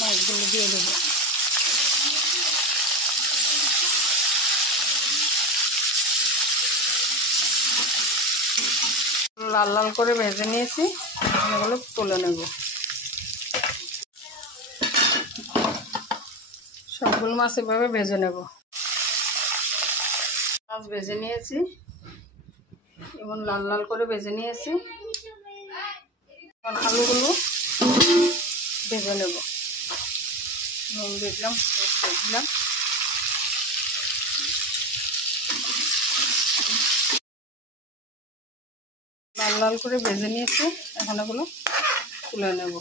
মাছগুলো দিয়ে দেবো। লাল লাল করে ভেজে নিয়েছি, এগুলো তুলে নেব। সবগুলো মাছ এভাবে ভেজে নেব। মাছ ভেজে নিয়েছি, এমন লাল লাল করে ভেজে নিয়েছি। এখন আলুগুলো ভেজে নেব। নুন দেখলাম, দেখলাম লাল লাল করে ভেজে নিয়েছি। এখন এগুলো তুলে নেব।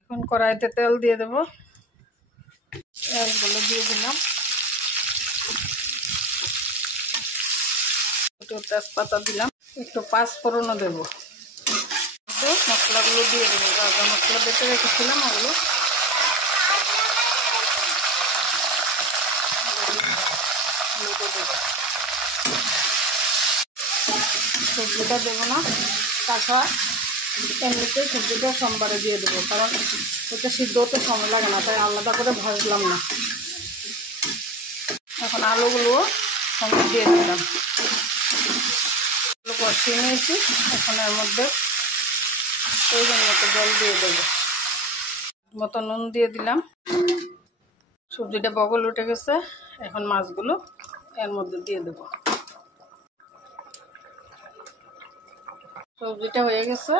এখন কড়াইতে তেল দিয়ে দেব। তেলগুলো দিয়ে দিলাম, একটু তেজপাতা দিলাম, একটু পাঁচফোড়নও দেব। মশলাগুলো দিয়ে দেবো, যা যা মশলা বেটে রেখেছিলাম ওগুলো সবজিটা দেবো না, কাঁচা এমনিতে সবজিটা সোমবারে দিয়ে দেবো, কারণ এটা সিদ্ধ হতে সময় লাগে না, তাই আলাদা করে ভাজলাম না। এখন আলুগুলো সঙ্গে দিয়ে দিলাম, কষিয়ে নিয়েছি। এখন এর মধ্যে প্রয়োজন মতো জল দিয়ে দেবো, মতো নুন দিয়ে দিলাম। সবজিটা বগল উঠে গেছে, এখন মাছগুলো এর মধ্যে দিয়ে দেবো। সবজিটা হয়ে গেছে,